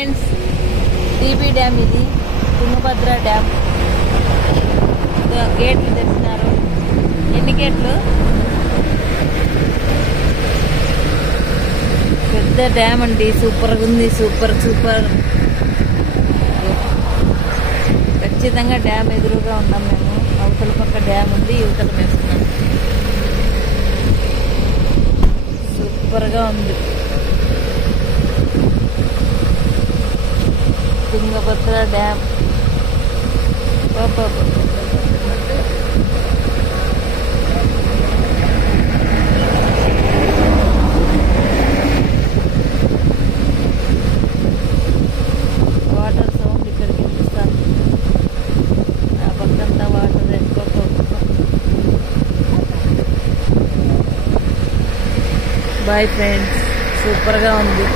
Friends, TB dam ఇది, Tungabhadra dam. గేట్లు తెచ్చినారు. ఎన్ని గేట్లు? పెద్ద డ్యామ్ అండి, సూపర్గా ఉంది. Super super. ఖచ్చితంగా డ్యామ్ ఎదురుగా ఉన్నాం మేము. అవతల పక్క డ్యామ్ ఉంది, యువతల వేస్తున్నాం. సూపర్గా ఉంది. తుంగభద్ర డ్యామ్. వాటర్ సౌండ్ ఇక్కడికి వినిపిస్తాను. ఆ పక్కంతా వాటర్ ఎక్కువ. బాయ్ ఫ్రెండ్స్, సూపర్గా ఉంది.